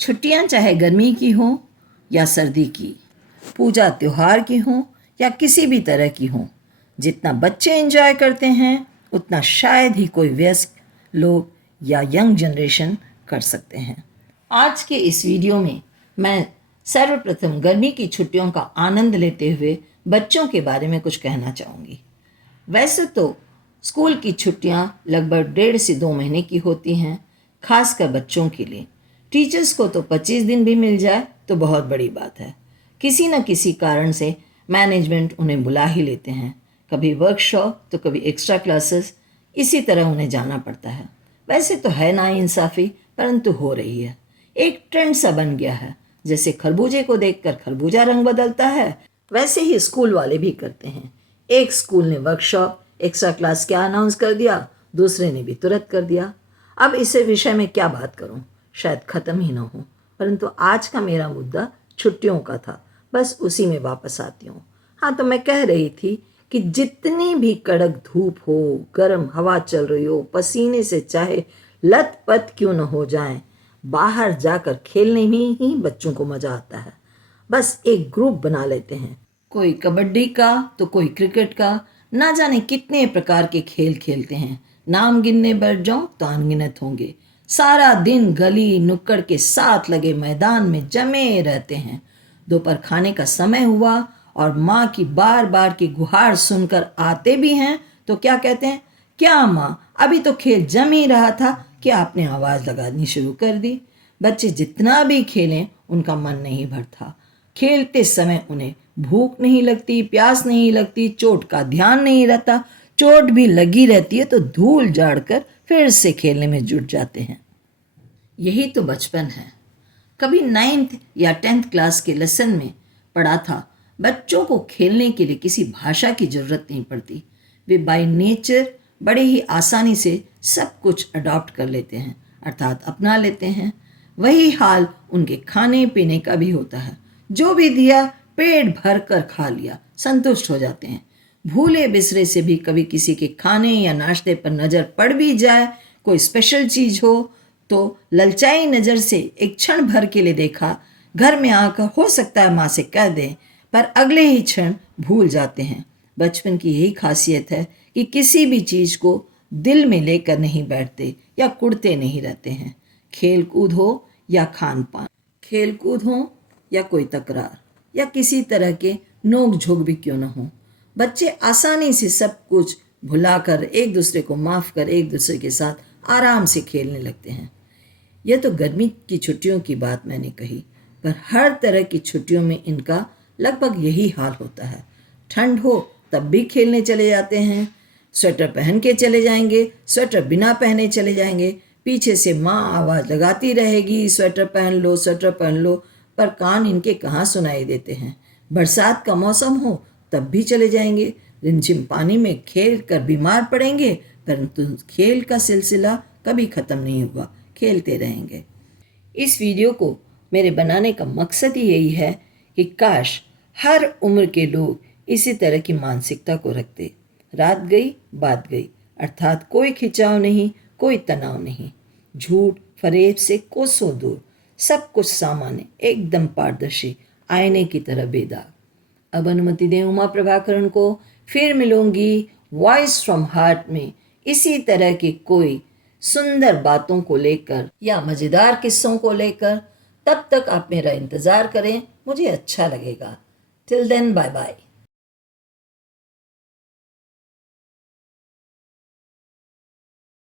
छुट्टियां चाहे गर्मी की हों या सर्दी की, पूजा त्योहार की हों या किसी भी तरह की हों, जितना बच्चे एंजॉय करते हैं उतना शायद ही कोई वयस्क लोग या यंग जनरेशन कर सकते हैं। आज के इस वीडियो में मैं सर्वप्रथम गर्मी की छुट्टियों का आनंद लेते हुए बच्चों के बारे में कुछ कहना चाहूँगी। वैसे तो स्कूल की छुट्टियां लगभग 1.5 से 2 महीने की होती हैं, खासकर बच्चों के लिए। टीचर्स को तो 25 दिन भी मिल जाए तो बहुत बड़ी बात है। किसी न किसी कारण से मैनेजमेंट उन्हें बुला ही लेते हैं, कभी वर्कशॉप तो कभी एक्स्ट्रा क्लासेस, इसी तरह उन्हें जाना पड़ता है। वैसे तो है नाइंसाफ़ी, परंतु हो रही है। एक ट्रेंड सा बन गया है, जैसे खरबूजे को देखकर खरबूजा रंग बदलता है, वैसे ही स्कूल वाले भी करते हैं। एक स्कूल ने वर्कशॉप एक्स्ट्रा क्लास क्या अनाउंस कर दिया, दूसरे ने भी तुरंत कर दिया। अब इस विषय में क्या बात करूं, शायद ख़त्म ही ना हो, परंतु आज का मेरा मुद्दा छुट्टियों का था, बस उसी में वापस आती हूँ। हाँ, तो मैं कह रही थी कि जितनी भी कड़क धूप हो, गर्म हवा चल रही हो, पसीने से चाहे लथपथ क्यों न हो जाएं, बाहर जाकर खेलने में ही बच्चों को मज़ा आता है। बस एक ग्रुप बना लेते हैं, कोई कबड्डी का तो कोई क्रिकेट का, ना जाने कितने प्रकार के खेल खेलते हैं। नाम गिनने बैठ जाऊं तो अनगिनत होंगे। सारा दिन गली नुक्कड़ के साथ लगे मैदान में जमे रहते हैं। दोपहर खाने का समय हुआ और माँ की बार बार की गुहार सुनकर आते भी हैं तो क्या कहते हैं, क्या माँ, अभी तो खेल जम ही रहा था कि आपने आवाज़ लगानी शुरू कर दी। बच्चे जितना भी खेलें उनका मन नहीं भरता। खेलते समय उन्हें भूख नहीं लगती, प्यास नहीं लगती, चोट का ध्यान नहीं रहता। चोट भी लगी रहती है तो धूल झाड़कर फिर से खेलने में जुट जाते हैं। यही तो बचपन है। कभी 9th या 10th क्लास के लेसन में पढ़ा था, बच्चों को खेलने के लिए किसी भाषा की ज़रूरत नहीं पड़ती। वे बाय नेचर बड़े ही आसानी से सब कुछ अडॉप्ट कर लेते हैं, अर्थात अपना लेते हैं। वही हाल उनके खाने पीने का भी होता है। जो भी दिया पेट भर कर खा लिया, संतुष्ट हो जाते हैं। भूले बिसरे से भी कभी किसी के खाने या नाश्ते पर नज़र पड़ भी जाए, कोई स्पेशल चीज़ हो तो ललचाई नज़र से एक क्षण भर के लिए देखा, घर में आकर हो सकता है माँ से कह दें, पर अगले ही क्षण भूल जाते हैं। बचपन की यही खासियत है कि किसी भी चीज़ को दिल में लेकर नहीं बैठते या कुढ़ते नहीं रहते हैं। खेल कूद हो या खान पान, खेल कूद हो या कोई तकरार या किसी तरह के नोक झोंक भी क्यों न हो, बच्चे आसानी से सब कुछ भुलाकर एक दूसरे को माफ़ कर एक दूसरे के साथ आराम से खेलने लगते हैं। यह तो गर्मी की छुट्टियों की बात मैंने कही, पर हर तरह की छुट्टियों में इनका लगभग यही हाल होता है। ठंड हो तब भी खेलने चले जाते हैं, स्वेटर पहन के चले जाएंगे, स्वेटर बिना पहने चले जाएंगे, पीछे से माँ आवाज़ लगाती रहेगी, स्वेटर पहन लो, स्वेटर पहन लो, पर कान इनके कहाँ सुनाई देते हैं। बरसात का मौसम हो तब भी चले जाएंगे, रिमझिम पानी में खेल कर बीमार पड़ेंगे, परंतु खेल का सिलसिला कभी ख़त्म नहीं होगा, खेलते रहेंगे। इस वीडियो को मेरे बनाने का मकसद ही यही है कि काश हर उम्र के लोग इसी तरह की मानसिकता को रखते। रात गई बात गई, अर्थात कोई खिंचाव नहीं, कोई तनाव नहीं, झूठ फरेब से कोसों दूर, सब कुछ सामान्य, एकदम पारदर्शी, आईने की तरह बेदाग। अब अनुमति दें उमा प्रभाकरण को, फिर मिलूंगी वॉइस फ्रॉम हार्ट में इसी तरह की कोई सुंदर बातों को लेकर या मज़ेदार किस्सों को लेकर। तब तक आप मेरा इंतज़ार करें, मुझे अच्छा लगेगा। Till then, bye bye.